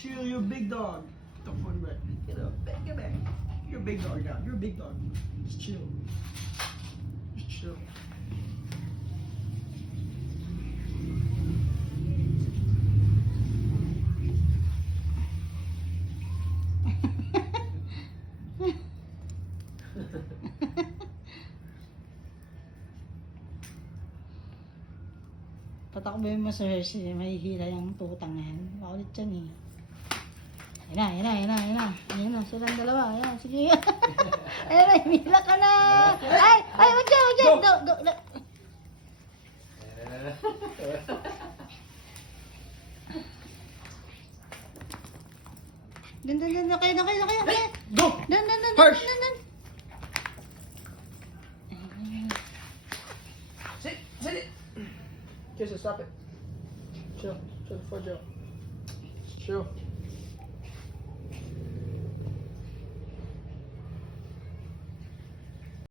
Chill, you're a big dog. Get the phone back. Get up. Get back. You're a big dog now. You're a big dog. Just chill. Just chill. Patakboy mo sa Hershey, mahihila yung tutang na yan. Makulit yan eh. Ayun na, silang dalawa. Ayan, sige. Ayun na, himila ka na. Ay, wag dyan. Go. Dun, kayo. Go! Dun. Harsh! Sit. Kiss it, stop it. Chill before Joe. Chill.